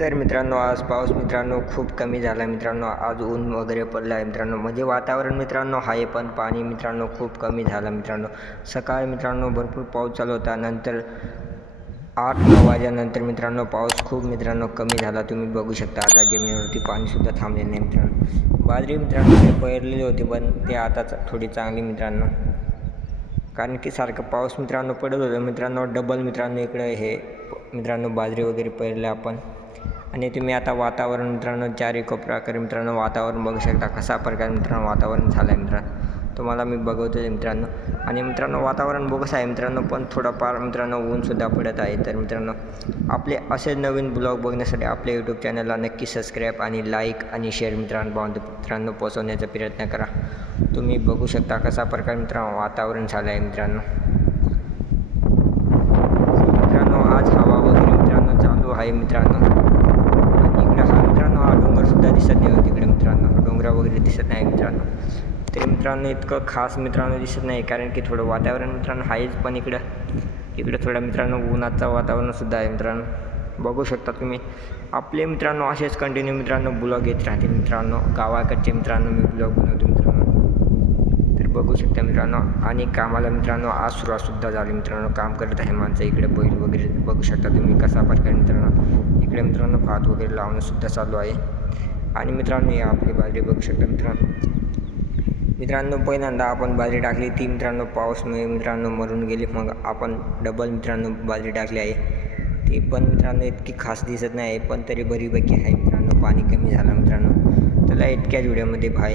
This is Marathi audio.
तर मित्रांनो आज पाऊस मित्रांनो खूप कमी झाला मित्रांनो. आज ऊन वगैरे पडलं आहे मित्रांनो. म्हणजे वातावरण मित्रांनो आहे पण पाणी मित्रांनो खूप कमी झालं मित्रांनो. सकाळी मित्रांनो भरपूर पाऊस चालू होता. नंतर आठ नऊ वाजल्यानंतर मित्रांनो पाऊस खूप मित्रांनो कमी झाला. तुम्ही बघू शकता आता जमिनीवरती पाणीसुद्धा थांबलेलं नाही मित्रांनो. बाजरी मित्रांनो ते पहिरलेली होती पण ते आता थोडी चांगली मित्रांनो. कारण की सारखं पाऊस मित्रांनो पडत होतं. मित्रांनो डबल मित्रांनो इकडं हे मित्रांनो बाजरी वगैरे पहिरलं आपण. आणि तुम्ही आता वातावरण मित्रांनो चारी कोपराकडे मित्रांनो वातावरण बघू शकता कसा प्रकार मित्रांनो वातावरण झालं आहे मित्रांनो. तुम्हाला मी बघवतो आहे मित्रांनो. आणि मित्रांनो वातावरण बघूच आहे मित्रांनो पण थोडंफार मित्रांनो ऊनसुद्धा पडत आहे. तर मित्रांनो आपले असे नवीन ब्लॉग बघण्यासाठी आपल्या यूट्यूब चॅनलला नक्की सबस्क्राईब आणि लाईक आणि शेअर मित्रांनो मित्रांनो पोचवण्याचा प्रयत्न करा. तुम्ही बघू शकता कसा प्रकार मित्रांनो वातावरण झालं आहे मित्रांनो आज हवा वगैरे मित्रांनो चालू आहे मित्रांनो आणि इकडे हा मित्रांनो हा डोंगरसुद्धा दिसत नाही तिकडे मित्रांनो. डोंगरा वगैरे दिसत नाही मित्रांनो. तरी मित्रांनो इतकं खास मित्रांनो दिसत नाही कारण की थोडं वातावरण मित्रांनो आहेच पण इकडं. इकडं थोडं मित्रांनो उन्हाचं वातावरणसुद्धा आहे मित्रांनो. बघू शकता तुम्ही. आपले मित्रांनो असेच कंटिन्यू मित्रांनो ब्लॉग येत राहतील मित्रांनो. गावाकडचे मित्रांनो मी ब्लॉग बनवतो बघू शकता मित्रांनो. आणि कामाला मित्रांनो आज सुरुवातसुद्धा झाली मित्रांनो. काम करत आहे माणसं इकडे. बैल वगैरे बघू शकता तुम्ही कसा प्रकारे मित्रांनो. इकडे मित्रांनो भात वगैरे लावणंसुद्धा चालू आहे. आणि मित्रांनो या आपली बाजरी बघू शकता मित्रांनो. मित्रांनो पहिल्यांदा आपण बाजरी टाकली. ती मित्रांनो पाऊसमुळे मित्रांनो मरून गेली. मग आपण डबल मित्रांनो बाजरी टाकली आहे. ती पण मित्रांनो इतकी खास दिसत नाही पण तरी बरीपैकी आहे मित्रांनो. पाणी कमी झालं मित्रांनो. त्याला इतक्याच व्हिडिओमध्ये भाय